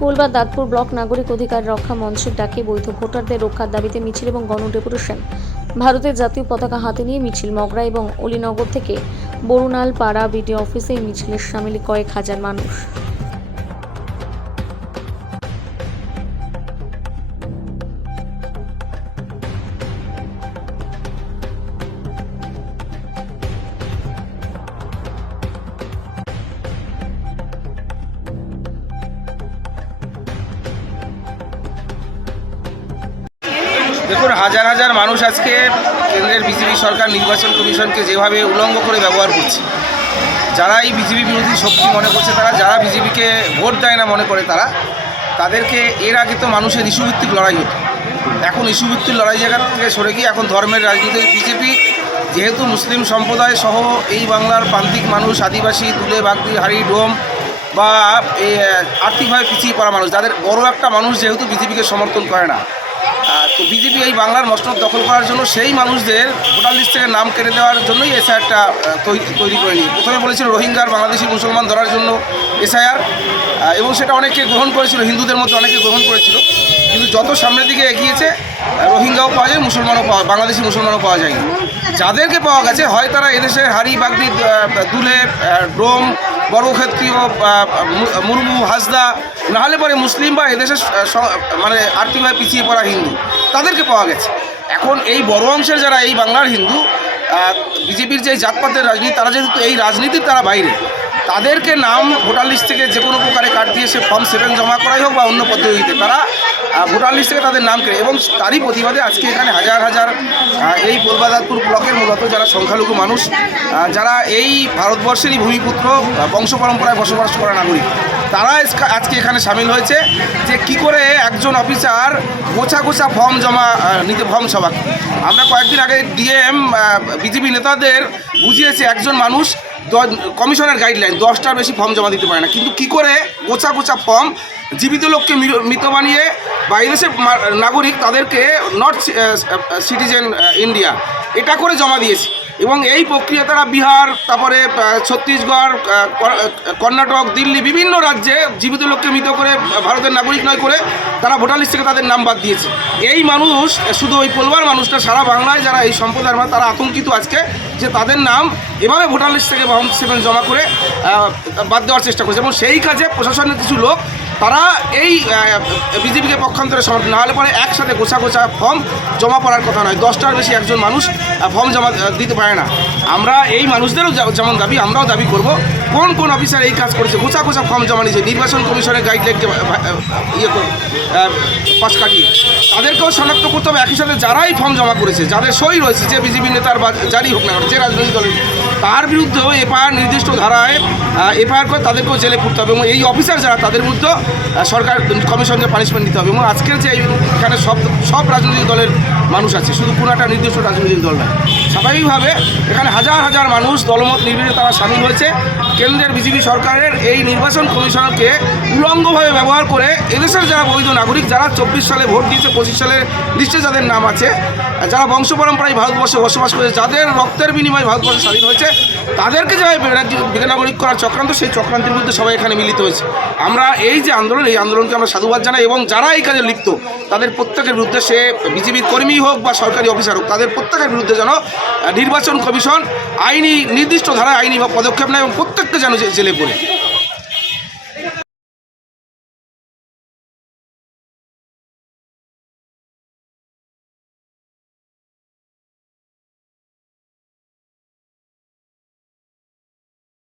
পোলবার Dantpur block নাগরিক অধিকার রক্ষা মঞ্চের ডাকে বৈধ ভোটারদের রক্ষার দাবিতে মিছিল এবং গণডেপুটেশন। ভারতের জাতীয় পতাকা হাতে নিয়ে মিছিল মগরা এবং অলিনগর থেকে বরুণাল পাড়া বিডিও অফিসে এই মিছিলের সামিল কয়েক হাজার মানুষ। দেখুন, হাজার হাজার মানুষ আজকে কেন্দ্রের বিজেপি সরকার নির্বাচন কমিশনকে যেভাবে উল্লঙ্ঘ করে ব্যবহার করছে, যারা এই বিজেপি বিরোধী শক্তি মনে করছে, তারা যারা বিজেপিকে ভোট দেয় না মনে করে, তাদেরকে এর আগে তো মানুষের ইস্যুভিত্তিক লড়াই হতো। এখন ইস্যুভিত্তিক লড়াই জায়গা থেকে সরে গিয়ে এখন ধর্মের রাজনীতি। বিজেপি যেহেতু মুসলিম সম্প্রদায় সহ এই বাংলার প্রান্তিক মানুষ, আদিবাসী, দুলে, বাগদি, হাড়ি, ডোম বা এই আর্থিকভাবে পিছিয়ে পড়া মানুষ, যাদের বড় একটা মানুষ যেহেতু বিজেপিকে সমর্থন করে না, তো বিজেপি এই বাংলার মসনদ দখল করার জন্য সেই মানুষদের ভোটার লিস্ট থেকে নাম কেটে দেওয়ার জন্যই এসআইআরটা তৈরি করে নিই। প্রথমে বলেছিল রোহিঙ্গার বাংলাদেশি মুসলমান ধরার জন্য এসআইআর, এবং সেটা অনেকে গ্রহণ করেছিল, হিন্দুদের মধ্যে অনেকে গ্রহণ করেছিল। কিন্তু যত সামনের দিকে এগিয়েছে, রোহিঙ্গাও পাওয়া যায়, মুসলমানও বাংলাদেশি মুসলমানও পাওয়া যায়নি। যাদেরকে পাওয়া গেছে, হয় তারা এদেশের হাড়ি, বাগদি, দুলে, ডোম, বর্গক্ষেত্রীয়, মুর্মু, হাসদা, নাহলে পরে মুসলিম বা এদেশের মানে আর্থিকভাবে পিছিয়ে পড়া হিন্দু, তাদেরকে পাওয়া গেছে। এখন এই বড় অংশের যারা এই বাংলার হিন্দু, বিজেপির যে জাতপাতের রাজনীতি, তারা যেহেতু এই রাজনীতির তারা বাইরে, তাদেরকে নাম ভোটার লিস্ট থেকে যে কোনো প্রকারে কাট দিয়ে সে ফর্ম 7 জমা করাই হোক বা অন্য পদ্ধতিতে তারা ভোটার লিস্ট থেকে তাদের নাম কেড়ে, এবং তারই প্রতিবাদে আজকে এখানে হাজার হাজার এই পোলবাদাতপুর ব্লকের মূলত যারা সংখ্যালঘু মানুষ, যারা এই ভারতবর্ষেরই ভূমিপুত্র, বংশ পরম্পরায় বসবাস করা নাগরিক, তারা আজকে এখানে সামিল হয়েছে যে কি করে একজন অফিসার গোছা গোছা ফর্ম জমা নিতে ফর্ম সভা। আমরা কয়েকদিন আগে ডিএম বিজেপি নেতাদের বুঝিয়েছে একজন মানুষ কমিশনের গাইডলাইন 10টার বেশি ফর্ম জমা দিতে পারে না, কিন্তু কি করে গোছা গোছা ফর্ম জীবিত লোককে মৃত বানিয়ে বাইরের নাগরিক তাদেরকে নট সিটিজেন ইন্ডিয়া এটা করে জমা দিয়েছে। এবং এই প্রক্রিয়া তারা বিহার, তারপরে ছত্তিশগড়, কর্ণাটক, দিল্লি, বিভিন্ন রাজ্যে জীবিত লোককে মৃত করে ভারতের নাগরিক নয় করে তারা ভোটার লিস্ট থেকে তাদের নাম বাদ দিয়েছে। এই মানুষ, শুধু ওই পোলবার মানুষটা, সারা বাংলায় যারা এই সম্প্রদায়ের মানুষ, তারা আতঙ্কিত আজকে যে তাদের নাম এভাবে ভোটার লিস্ট থেকে ফর্ম 7 জমা করে বাদ দেওয়ার চেষ্টা করছে। এবং সেই কাজে প্রশাসনের কিছু লোক তারা এই বিজেপিকে পক্ষান্তরে সমর্থন, না হলে পরে একসাথে গোছা গোছা ফর্ম জমা পড়ার কথা নয়। 10টার বেশি একজন মানুষ ফর্ম জমা দিতে পারে না। আমরা এই মানুষদেরও যেমন দাবি, আমরাও দাবি করব কোন কোন অফিসার এই কাজ করেছে, গোছা গোছা ফর্ম জমা নিয়েছে, নির্বাচন কমিশনের গাইডলাইনকে পাশ কাটিয়ে তাদেরকেও শনাক্ত করতে হবে। একই সাথে যারাই ফর্ম জমা করেছে, যাদের সই রয়েছে, যে বিজেপি নেতার বা যারই হোক না, যে রাজনৈতিক দলের, তার বিরুদ্ধেও এফআইআর নির্দিষ্ট ধারায় এফআইআর করে তাদেরকেও জেলে পুরতে হবে। এবং এই অফিসার যারা, তাদের বিরুদ্ধে সরকার কমিশনকে পানিশমেন্ট দিতে হবে। এবং আজকের যে এখানে সব রাজনৈতিক দলের মানুষ আছে, শুধু কোনো একটা নির্দিষ্ট রাজনৈতিক দল নয়, স্বাভাবিকভাবে এখানে হাজার হাজার মানুষ দলমত নির্বিশেষে তারা সামিল হয়েছে। কেন্দ্রের বিজেপি সরকারের এই নির্বাচন কমিশনকে উলঙ্গভাবে ব্যবহার করে এদেশের যারা বৈধ নাগরিক, যারা 24 সালে ভোট দিয়েছে, 25 সালের লিস্টে যাদের নাম আছে, যারা বংশ পরম্পরায় ভারতবর্ষে বসবাস করেছে, যাদের রক্তের বিনিময়ে ভারতবর্ষ স্বাধীন হয়েছে, তাদেরকে যারা বেনাগরিক করার চক্রান্ত, সেই চক্রান্তের বিরুদ্ধে সবাই এখানে মিলিত হয়েছে। আমরা এই যে আন্দোলন, এই আন্দোলনকে আমরা সাধুবাদ জানাই, এবং যারা এই কাজে লিপ্ত তাদের প্রত্যেকের বিরুদ্ধে, সে বিজেপির কর্মী হোক বা সরকারি অফিসার হোক, তাদের প্রত্যেকের বিরুদ্ধে যেন নির্বাচন কমিশন আইনি নির্দিষ্ট ধারায় আইনি পদক্ষেপ নেয় এবং প্রত্যেককে যেন জেলে পড়ে।